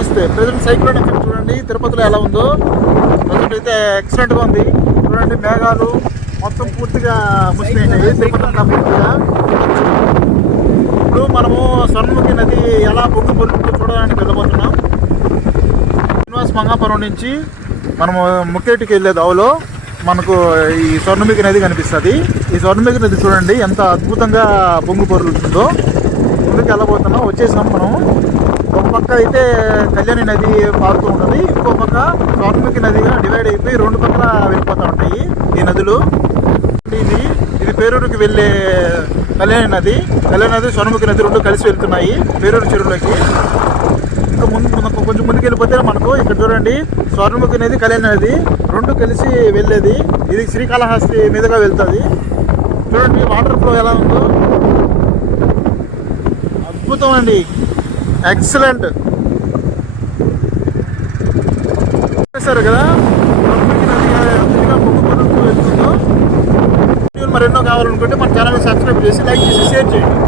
నమస్తే. Present cyclone effect చూడండి తిరుపతిలో ఎలా ఉందో. ప్రజెంట్ అయితే ఎక్సలెంట్గా ఉంది. చూడండి మేఘాలు మొత్తం పూర్తిగా ముసినాయి తిరుపతి అంతా పూర్తిగా. ఇప్పుడు మనము స్వర్ణముఖి నది ఎలా పొంగి పొరుతుందో చూడడానికి వెళ్ళబోతున్నాం. శ్రీనివాస మంగాపురం నుంచి మనము ముక్కేటికి వెళ్ళే దావలో మనకు ఈ స్వర్ణముఖి నది కనిపిస్తుంది. ఈ స్వర్ణముఖి నది చూడండి ఎంత అద్భుతంగా పొంగి పొరులుతుందో. ముందుకు వెళ్ళబోతున్నాం. వచ్చేసాం మనం. ఒక పక్క అయితే కళ్యాణి నది పారుతూ ఉంటుంది, ఇంకో పక్క స్వర్ణముఖి నదిగా డివైడ్ అయిపోయి రెండు పక్కల వెళ్ళిపోతూ ఉంటాయి ఈ నదులు. ఇది పేరూరుకి వెళ్ళే కళ్యాణి నది స్వర్ణముఖి నది రెండు కలిసి వెళ్తున్నాయి పేరూరు చెరువులోకి. ఇంకా మనకు కొంచెం ముందుకు వెళ్ళిపోతే మనకు ఇక్కడ చూడండి స్వర్ణముఖి నది కళ్యాణి నది రెండు కలిసి వెళ్ళేది. ఇది శ్రీకాళహస్తి మీదుగా వెళ్తుంది. చూడండి వాటర్ ఫ్లో ఎలా ఉందో, అద్భుతం అండి, ఎక్సలెంట్. చూసారు కదా వెళ్తుందో. మరెన్నో కావాలనుకుంటే మన ఛానల్ సబ్స్క్రైబ్ చేసి లైక్ చేసి షేర్ చేయండి.